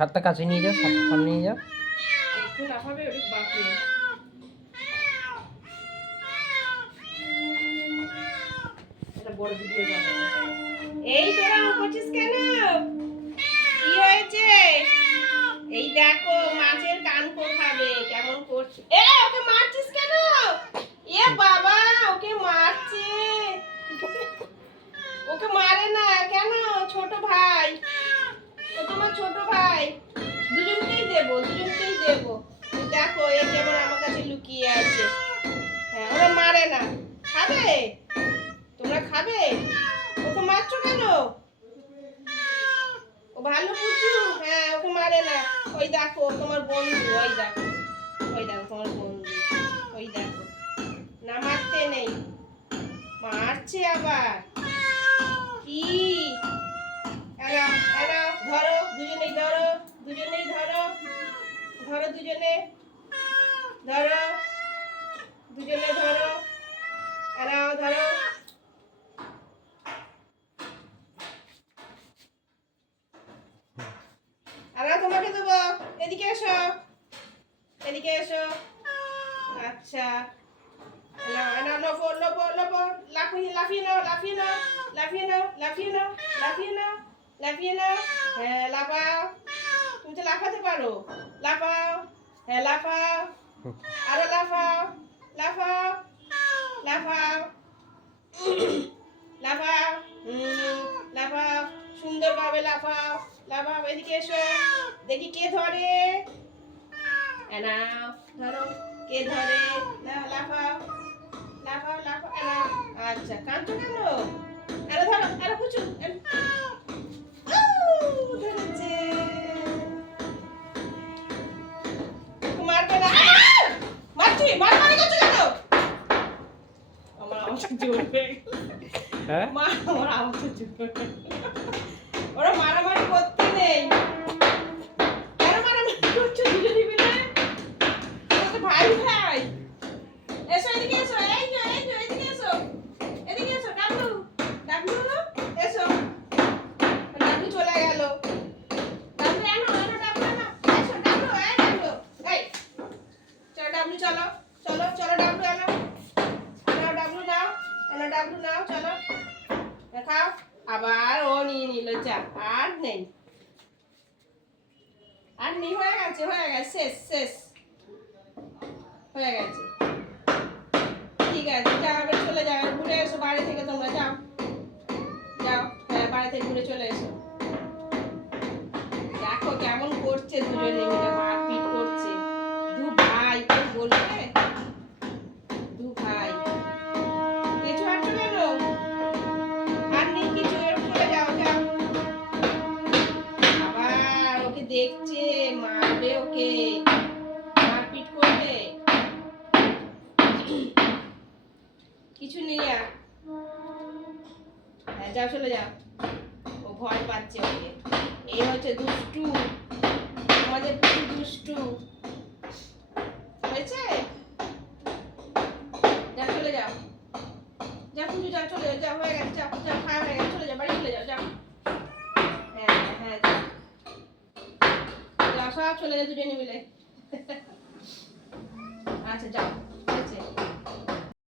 খাটটা কাছে নিয়ে যাও, সামনে নিয়ে যাও। একটু লাফাবে ওরে বাপরে। এটা বড় ভিডিও বানাবো। এই তোরা করছিস কেন? কি হয়েছে? এই দেখো মাছের কান খাবে কেমন করছে। এ ওকে মারছিস কেন? এ বাবা ওকে মারছে। ওকে মারে না কেন? ছোট ভাই, ও তোমার ছোট ভাই। দুজনকেই দেবো, দুজনকেই দেবো। দেখো এ কেমন আমার কাছে লুকিয়ে আছে। হ্যাঁ ওরা মারে না। খাবে? তোমরা খাবে? ওকে মারছো কেন? ও ভালো বুঝু। হ্যাঁ ওকে মারে না। ওই দেখো তোমার বন্ধু, ওই দেখো, ওই দেখো তোমার বন্ধু, ওই দেখো। না মারতে নেই, মারছে আবার। কি? এরা এরা ধরো, দুজনেই ধরো, দুজনেই ধরো, ধরো দুজনে, ধরো দুজনে ধরো, এরাও ধরো। এরা তোমাকে দেবো, এদিকে এসো, এদিকে এসো। আচ্ছা না না, লোপো লোপো লোপো, লাফিয়ে লাফিয়ে নাও, লাফিয়ে নাও, লাফিয়ে নাও, লাফিয়ে নাও, লাফিয়ে নাও, লাফিয়ে নাও। হ্যাঁ লাফাও, তুমি তো লাফাতে পারো। লাফাও, হ্যাঁ লাফাও, আরো লাফাও, লাফাও, লাফাও, লাফাও, লাফাও, সুন্দরভাবে লাফাও, লাফাও। এদিকে এসো, দেখি কে ধরে। নাও ধরো, কে ধরে? নাও লাফাও, লাফাও, লাফাও। নাও। আচ্ছা কাঁদছো কেন? আরো ধরো, আরো কুচু। ধরেছে। মারবে না। মারছি, মারামারি করছো কেন? আমার আওয়াজ জোর হয়ে গেল। হ্যাঁ মা আমার আওয়াজ জোর। ওরা মারামারি করতে নেই। কেন মারামারি করছো দুজনে মিলে? তোরা তো ভাই ভাই। এসো এদিকে এসো, এই যে এদিকে এসো, এদিকে এসো। ডাবলু, ডাবলু এসো। ডাবলু চলে গেল। ডাবলু এনো, এনো ডাবলু এনো। এসো ডাবলু, এই ডাবলু, এই চলো ডাবলু, চলো চলো চলো ডাবলু এনো। নাও ডাবলু নাও, এনো ডাবলু নাও, চলো দেখাও। আবার ও নিয়ে নিল, যা আর নেই, আর নেই। হয়ে গেছে, হয়ে গেছে, শেষ শেষ হয়ে গেছে। ঠিক আছে যাও, এবার চলে যাও, ঘুরে এসো বাড়ি থেকে। তোমরা যাও, যাও, হ্যাঁ বাড়ি থেকে ঘুরে চলে এসো। দেখো কেমন করছে, দুজনে মিলে মারপিট করছে। দু ভাই, কেউ বলবে? দু ভাই। কিছু আনছো কেন? আর নেই কিছু, এর চলে যাও, যাও। আবার ওকে দেখছে, মারবে ওকে, মারপিট করবে। কিছু নেই আর। হ্যাঁ যাও, চলে যাও। ও ভয় পাচ্ছে ওকে। এই হচ্ছে দুষ্টু, আমাদের পুচু দুষ্টু হয়েছে। যাও চলে যাও, যাও পুচু, যাও চলে যাও, যাও হয়ে গেছে, যাও যাও, খাওয়া হয়ে গেছে, চলে যাও বাড়ি, চলে যাও, যাও। হ্যাঁ হ্যাঁ যাও, যাও সব চলে যাও দুজনে মিলে। আচ্ছা যাও।